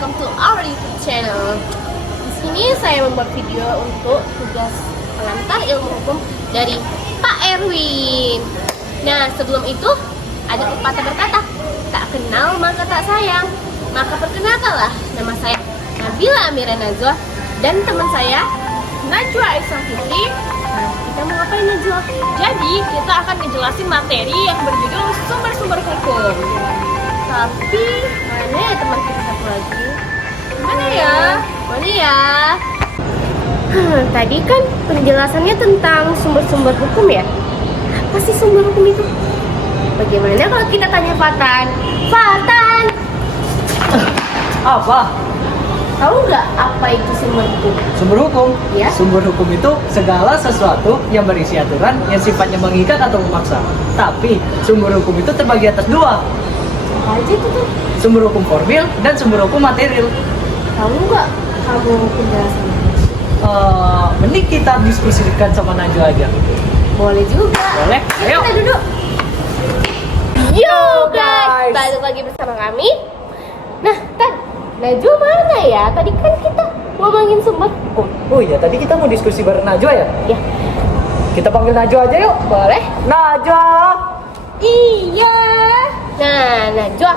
welcome to our YouTube channel. Di sini saya membuat video untuk tugas pengantar ilmu hukum dari Pak Erwin. Nah, sebelum itu ada pepatah berkata, tak kenal maka tak sayang. Maka perkenalkanlah, nama saya Nabila Amira Najwa dan teman saya Najwa Aisyah Fitri. Nah, kita mau ngapain Najwa? Jadi kita akan ngejelasin materi yang berjudul sumber-sumber hukum. Tapi mana ya teman kita satu lagi? Mana ya? Tadi kan penjelasannya tentang sumber-sumber hukum ya. Apa sih sumber hukum itu? Bagaimana kalau kita tanya Fatan? Fatan! Apa? Tahu nggak apa itu sumber hukum? Sumber hukum? Ya. Sumber hukum itu segala sesuatu yang berisi aturan yang sifatnya mengikat atau memaksa. Tapi sumber hukum itu terbagi atas dua. Apa aja itu tuh? Sumber hukum formil dan sumber hukum material. Tahu nggak kamu penjelasannya? Mending kita diskusikan sama Najwa aja. Boleh juga. Boleh? Yuk, Ayo. kita duduk. Yo guys, guys. balik lagi bersama kami. Nah, Najwa mana ya? Tadi kan kita ngomongin sumber hukum. Oh iya, tadi kita mau diskusi bareng Najwa ya? Ya, Kita panggil Najwa aja yuk. boleh. Najwa! Iya. Nah, Najwa,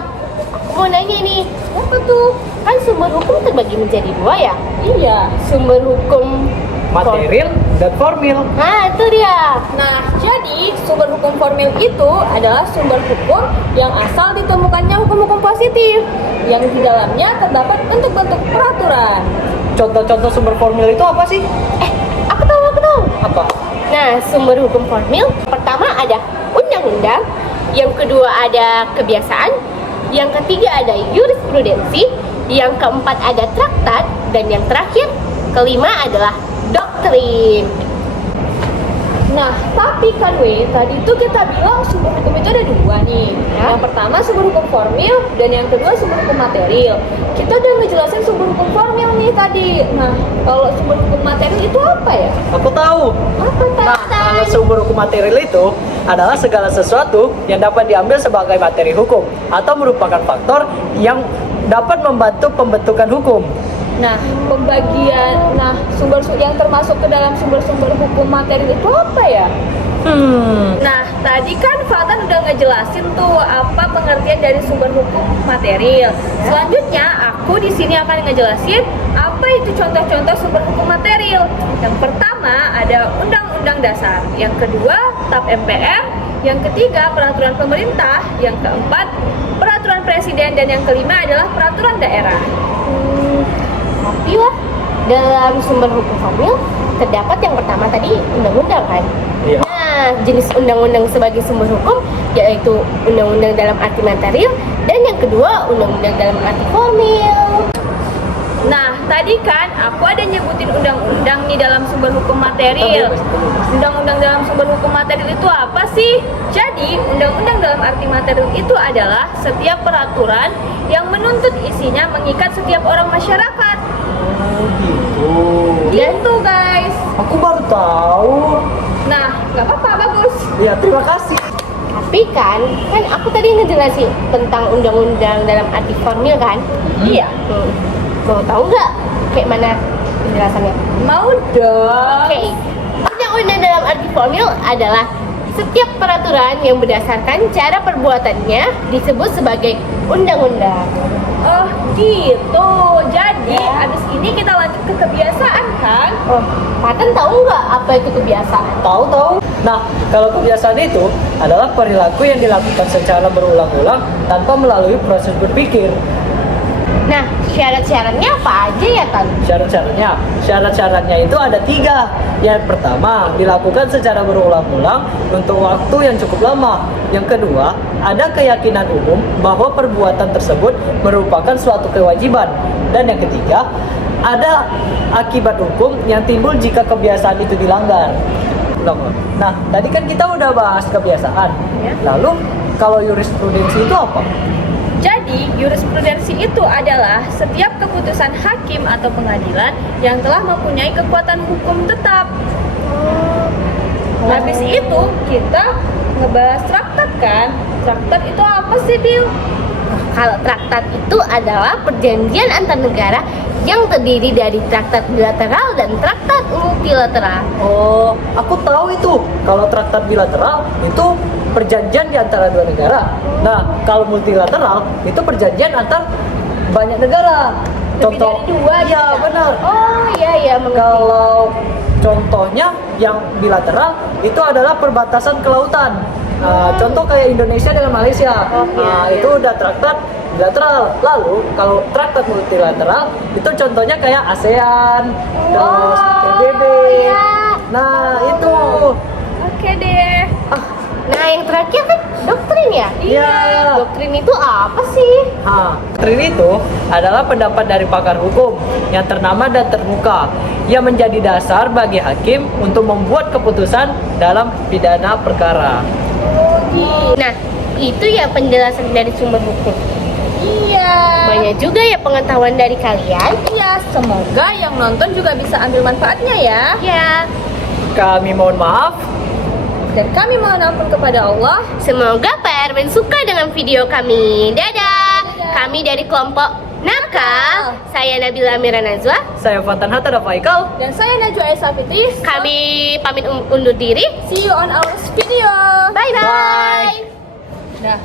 aku mau nanya nih, apa tuh? Kan sumber hukum terbagi menjadi dua ya? Iya. Sumber hukum Material dan formil. Nah, itu dia. Nah, jadi sumber hukum formil itu adalah sumber hukum yang asal ditemukannya hukum-hukum positif yang di dalamnya terdapat bentuk-bentuk peraturan. Contoh-contoh sumber formil itu apa sih? Aku tahu. Apa? Nah, sumber hukum formil pertama ada undang-undang, yang kedua ada kebiasaan, yang ketiga ada jurisprudensi, yang keempat ada traktat, dan yang terakhir kelima adalah doktrin. Nah, tapi kan tadi itu kita bilang sumber hukum itu ada dua nih. Ya. Yang pertama sumber hukum formil dan yang kedua sumber hukum material. Kita udah ngejelasin sumber hukum formil nih tadi. Nah, kalau sumber hukum material itu apa ya? Aku tahu. Apa Nah, kalau sumber hukum material itu adalah segala sesuatu yang dapat diambil sebagai materi hukum atau merupakan faktor yang dapat membantu pembentukan hukum. Nah, sumber yang termasuk ke dalam sumber-sumber hukum material itu apa ya? Nah, tadi kan Fatan udah ngejelasin tuh apa pengertian dari sumber hukum material. Selanjutnya, aku di sini akan ngejelasin apa itu contoh-contoh sumber hukum material. Yang pertama ada Undang-Undang Dasar, yang kedua TAP MPR, yang ketiga peraturan pemerintah, yang keempat peraturan presiden, dan yang kelima adalah peraturan daerah. Tapi lah, dalam sumber hukum formil terdapat yang pertama tadi undang-undang kan? Iya. Nah, jenis undang-undang sebagai sumber hukum yaitu undang-undang dalam arti material dan yang kedua undang-undang dalam arti formil. Nah, tadi kan aku ada nyebutin undang-undang nih dalam sumber hukum material. Undang-undang dalam sumber hukum material itu apa sih? Jadi, undang-undang dalam arti material itu adalah setiap peraturan yang menuntut isinya mengikat setiap orang masyarakat. Oh gitu. Gitu, guys. Aku baru tahu. Nah, nggak apa-apa, bagus. Ya, terima kasih. Tapi kan aku tadi ngejelasin tentang undang-undang dalam arti formil kan? Iya. Mau tahu nggak kayak mana penjelasannya? Mau dong. Oke, undang-undang dalam arti formil adalah setiap peraturan yang berdasarkan cara perbuatannya disebut sebagai undang-undang. Oh, gitu. Jadi, abis ini kita lanjut ke kebiasaan kan? Oh, Fatan tahu nggak apa itu kebiasaan? Tahu. Nah, kalau kebiasaan itu adalah perilaku yang dilakukan secara berulang-ulang tanpa melalui proses berpikir. Nah, syarat-syaratnya apa aja ya kan? Syarat-syaratnya itu ada 3. Yang pertama, dilakukan secara berulang-ulang untuk waktu yang cukup lama. Yang kedua, ada keyakinan umum bahwa perbuatan tersebut merupakan suatu kewajiban. Dan yang ketiga, ada akibat hukum yang timbul jika kebiasaan itu dilanggar. Nah, tadi kan kita udah bahas kebiasaan. Ya. Lalu, kalau jurisprudensi itu apa? Jadi, jurisprudensi itu adalah setiap keputusan hakim atau pengadilan yang telah mempunyai kekuatan hukum tetap. Habis itu, kita ngebahas traktat kan? Traktat itu apa sih, Bil? Kalau traktat itu adalah perjanjian antar negara yang terdiri dari traktat bilateral dan traktat multilateral. Oh, aku tahu itu. Kalau traktat bilateral itu perjanjian di antara dua negara. Nah, kalau multilateral itu perjanjian antar banyak negara. Lebih dari dua gitu Iya, ya? benar. Oh iya mengerti. Kalau contohnya yang bilateral itu adalah perbatasan kelautan. Contoh kayak Indonesia dengan Malaysia. Oh, iya. Itu udah traktat bilateral. Lalu kalau traktat multilateral itu contohnya kayak ASEAN, terus PBB. iya. Nah, itu. Oke deh. Nah yang terakhir kan doktrin ya? Iya. Doktrin itu apa sih? Doktrin itu adalah pendapat dari pakar hukum yang ternama dan terbuka yang menjadi dasar bagi hakim untuk membuat keputusan dalam pidana perkara. Nah itu ya penjelasan dari sumber hukum. Iya. Banyak juga ya pengetahuan dari kalian. Iya, semoga yang nonton juga bisa ambil manfaatnya ya. Ya, Kami mohon maaf. Dan kami mohon ampun kepada Allah. semoga Pak Erwin suka dengan video kami. Dadah. Kami dari kelompok Nakal. Saya Nabila Amira Najwa. Saya Fatan Hatta Faikal. Dan saya Najwa Esa Fitris. Kami pamit undur diri. See you on our video. Bye bye. Bye. Dah.